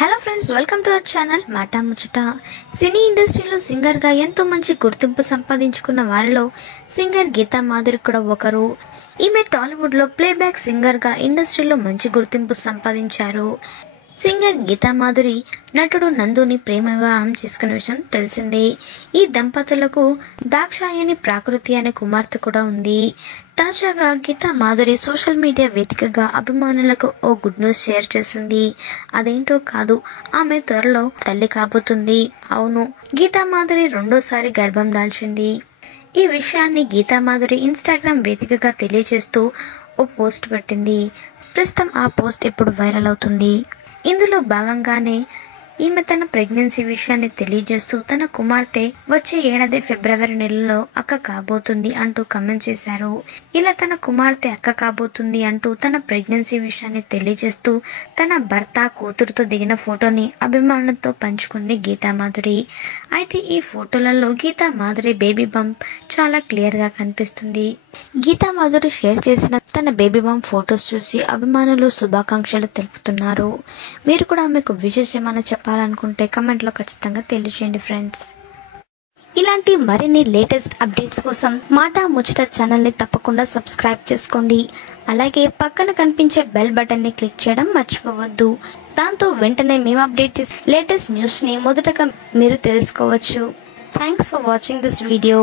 Hello friends, welcome to our channel మాటా ముచ్చట. సినీ ఇండస్ట్రీలో సింగర్గా ఎంతో మంచి గుర్తింపు సంపాదించుకున్న వారిలో సింగర్ గీతా మాధురి కూడా ఒకరు. ఈమె టాలీవుడ్లో ప్లేబ్యాక్ సింగర్గా ఇండస్ట్రీలో మంచి గుర్తింపు సంపాదించారు. సింగర్ గీతా మాధురి నటుడు నందుని ప్రేమ వివాహం చేసుకున్న విషయం తెలిసిందే. ఈ దంపతులకు దాక్షాయణి ప్రాకృతి అనే కుమార్తె కూడా ఉంది. తాజాగా గీతా మాధురి సోషల్ మీడియా వేదికగా అభిమానులకు ఓ గుడ్ న్యూస్ షేర్ చేసింది. అదేంటో కాదు, ఆమె త్వరలో తల్లి కాబోతుంది. అవును, గీతా మాధురి రెండోసారి గర్భం దాల్చింది. ఈ విషయాన్ని గీతా మాధురి ఇన్స్టాగ్రామ్ వేదికగా తెలియజేస్తూ ఓ పోస్ట్ పెట్టింది. ప్రస్తుతం ఆ పోస్ట్ ఇప్పుడు వైరల్ అవుతుంది. ఇందులో భాగంగానే ఈమె తన ప్రెగ్నెన్సీ విషయాన్ని తెలియజేస్తూ తన కుమార్తె వచ్చే ఏడాది ఫిబ్రవరి నెలలో అక్క కాబోతుంది అంటూ కమెంట్ చేశారు. ఇలా తన కుమార్తె అక్క కాబోతుంది అంటూ తన ప్రెగ్నెన్సీ విషయాన్ని తెలియజేస్తూ తన భర్త కూతురుతో దిగిన ఫోటోని అభిమానులతో పంచుకుంది గీతా మాధురి. అయితే ఈ ఫోటోలలో గీతా మాధురి బేబీ బంప్ చాలా క్లియర్ గా కనిపిస్తుంది. గీతా మాధురి షేర్ చేసిన తన బేబీ బంప్ ఫొటోస్ చూసి అభిమానులు శుభాకాంక్షలు తెలుపుతున్నారు. మీరు కూడా మీకు విషెస్ ఏమైనా చెప్పాలనుకుంటే కమెంట్లో ఖచ్చితంగా తెలియజేయండి ఫ్రెండ్స్. ఇలాంటి మరిన్ని లేటెస్ట్ అప్డేట్స్ కోసం మాటా ముచ్చట ఛానల్ని తప్పకుండా సబ్స్క్రైబ్ చేసుకోండి. అలాగే పక్కన కనిపించే బెల్ బటన్ని క్లిక్ చేయడం మర్చిపోవద్దు. దాంతో వెంటనే మేము అప్డేట్ చేసే లేటెస్ట్ న్యూస్ని మొదటగా మీరు తెలుసుకోవచ్చు. Thanks for watching this video.